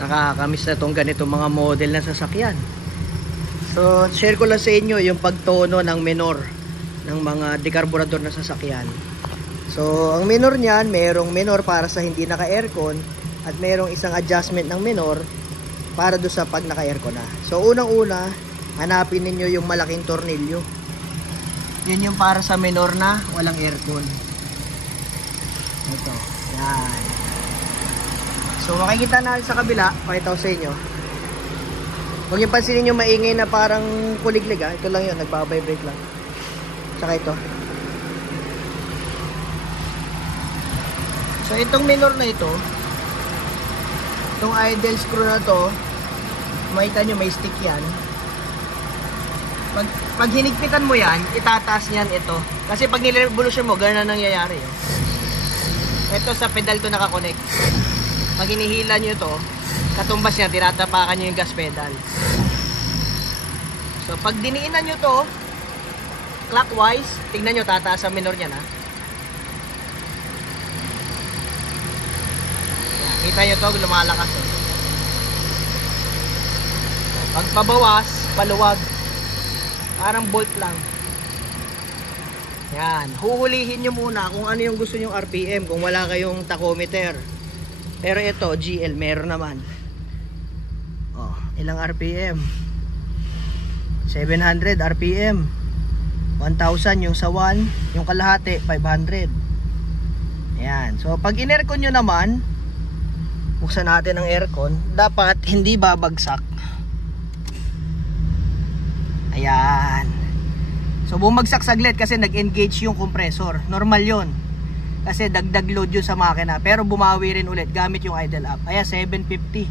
Nakakamiss na tong ganito mga model na sasakyan. So share ko lang sa inyo yung pagtono ng minor ng mga dekarburador na sasakyan. So ang minor niyan, merong minor para sa hindi naka-aircon at merong isang adjustment ng minor para do sa pag naka-aircon na. So unang-una, hanapin ninyo yung malaking tornilyo. Yun yung para sa minor na walang aircon. Ito, yan. So makikita natin sa kabila, pakita ko sa inyo. Huwag yung pansinin yung maingay na parang kuliglig ha. Ito lang yun, nagbabibrate lang. Tsaka ito. So itong minor na ito, itong idle screw na to, makita nyo may stick yan. Pag hinigpitan mo yan, itataas niyan ito. Kasi pag nirevolution mo, gano'n na nangyayari. Ito sa pedal to nakakonect. Pag hinihila nyo ito, katumbas niya, tinatapakan nyo yung gas pedal. So pag diniinan nyo to clockwise, tingnan nyo, tataas ang minor niya na. Kita nyo to, lumalakas. Pag pabawas, paluwag. Parang bolt lang. Yan, huhulihin nyo muna kung ano yung gusto nyong RPM kung wala kayong tachometer. Pero ito, GL, meron naman. Oh, ilang RPM? 700 RPM. 1,000 yung sa 1, yung kalahati 500. Ayan. So pag in-aircon nyo naman, buksan natin ang aircon, dapat hindi babagsak. Ayan. So bumagsak saglit kasi nag-engage yung compressor. Normal yon. Kasi dagdag load yun sa makina. Pero bumawi rin ulit gamit yung idle up. Kaya 750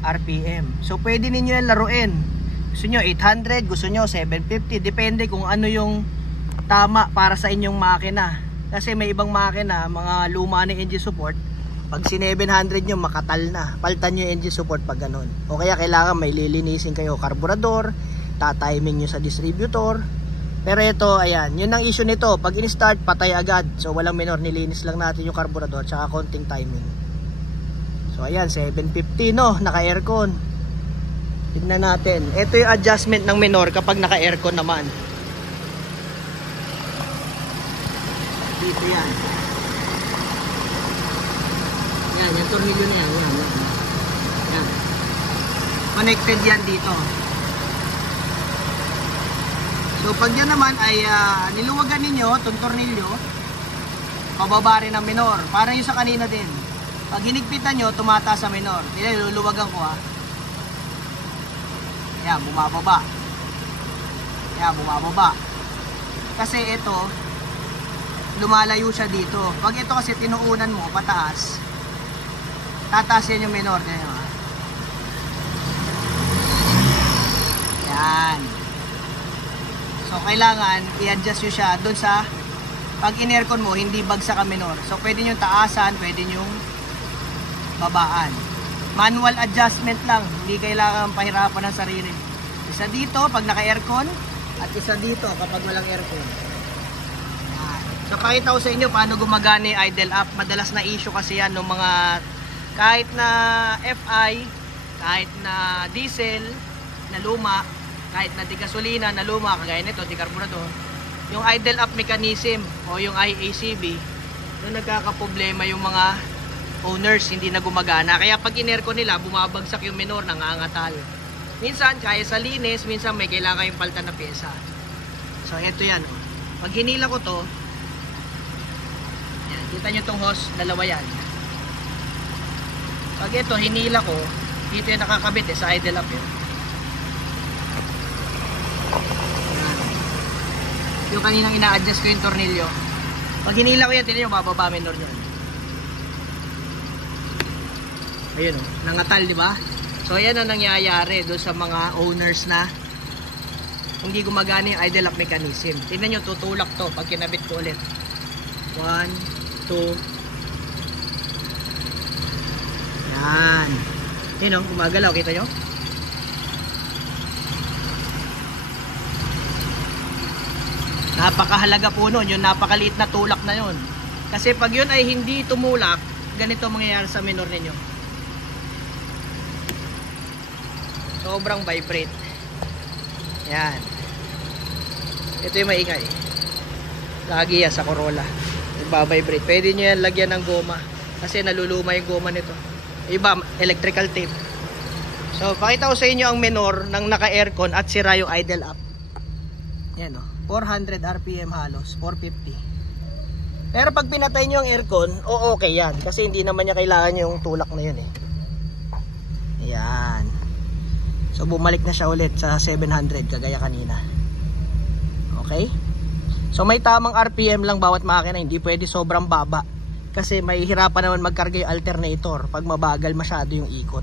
RPM. So pwede ninyo yan laruin. Gusto nyo 800, gusto nyo 750. Depende kung ano yung tama para sa inyong makina. Kasi may ibang makina, mga luma na engine support, pag si 700 nyo makatal na. Palitan nyo yung engine support pag ganun. O kaya kailangan may lilinisin kayo karburador, tatiming nyo sa distributor. Pero ito, ayan, yun ang issue nito. Pag in-start, patay agad. So walang minor, nilinis lang natin yung karburador tsaka konting timing. So ayan, 750 no, naka-aircon. Tignan natin. Ito yung adjustment ng minor kapag naka-aircon naman. Dito yan. Yan, yung tornilyo na yan. Yan. Connected yan dito. So pag yan naman ay niluwagan ninyo itong tornilyo, pababa rin ang minor. Parang yung sa kanina din. Pag hinigpitan nyo, tumataas sa minor. Niluluwagan ko ha. Yan, bumababa. Yan, bumababa. Kasi ito, lumalayo siya dito. Pag ito kasi tinuunan mo, pataas, tataas yan yung minor. Yan. So kailangan i-adjust nyo siya doon sa pag in-aircon mo, hindi bagsak ang minor. So pwede nyo taasan, pwede nyo babaan. Manual adjustment lang, hindi kailangan pahirapan ng sarili. Isa dito pag naka-aircon at isa dito kapag walang aircon. So pakita ko sa inyo paano gumagana yung idle up. Madalas na issue kasi yan ng mga kahit na FI, kahit na diesel na luma, kahit na di gasolina na luma, kagaya nito, di carburetor, yung idle up mechanism o yung IACB, doon nagkakaproblema yung mga owners, hindi na gumagana. Kaya pag in-aircon nila, bumabagsak yung minor, nangangatal. Minsan, kaya sa linis, minsan may kailangan yung palta na pyesa. So, eto yan. Pag hinila ko to, yan, kita nyo tong hose, dalawa yan. Pag ito, hinila ko, dito yung nakakabit sa idle up yun. Yung kaninang ina-adjust ko yung tornilyo. Pag hinila ko yan, tinan nyo, mababa minor yan. Ayun o, nangatal, di ba? So ayan ang nangyayari doon sa mga owners na hindi gumagana yung idle up mechanism. Tingnan nyo, tutulak to pag kinabit ko ulit. 1, 2. Yan. Yun o, gumagalaw, kita nyo? Napakahalaga po nun, yung napakaliit na tulak na yun. Kasi pag yun ay hindi tumulak, ganito mangyayari sa minor ninyo. sobrang vibrate. Yan. Ito yung maingay. Lagi yan sa Corolla. Nagbabibrate. Pwede nyo yan lagyan ng goma. Kasi naluluma yung goma nito. Iba, electrical tape. So, pakita ko sa inyo ang menor ng naka-aircon at sira yung idle up. Yan o. 400 RPM halos. 450. Pero pag pinatay nyo ang aircon, okay yan. Kasi hindi naman niya kailangan yung tulak na yun eh. Yan. So, bumalik na siya ulit sa 700 kagaya kanina. Okay? So, may tamang RPM lang bawat makina. Hindi pwede sobrang baba. Kasi may hirapan naman magkarga yung alternator pag mabagal masyado yung ikot.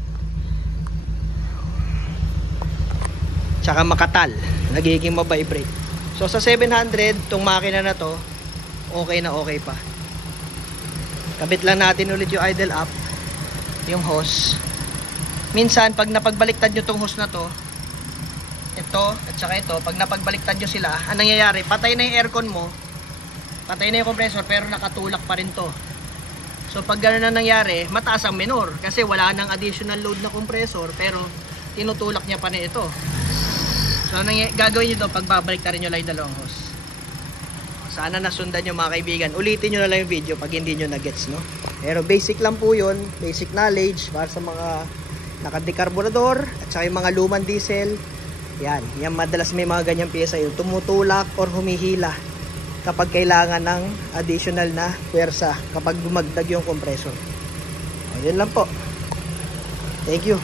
Tsaka makatal. Nagiging mabibrate. So, sa 700, itong makina na to, okay na okay pa. Kabit lang natin ulit yung idle up, yung hose. Minsan pag napagbaliktad nyo tong hose na to, ito at saka ito, pag napagbaliktad nyo sila, anong nangyayari? Patay na yung aircon mo, patay na yung compressor, pero nakatulak pa rin to. So pag gano'n na nangyari, mataas ang menor kasi wala nang additional load na compressor, pero tinutulak niya pa rin ito. So gagawin nyo to, pag babaliktarin nyo lang yung dalawang hose. Sana nasundan nyo mga kaibigan. Ulitin nyo na lang yung video pag hindi nyo na-gets, no? Pero basic lang po yun. Basic knowledge para sa mga nakadekarburador at saka yung mga lumang diesel. Yan. Yan madalas may mga ganyang pyesa yun. Tumutulak or humihila kapag kailangan ng additional na puwersa kapag dumagdag yung compressor. O, yun lang po. Thank you.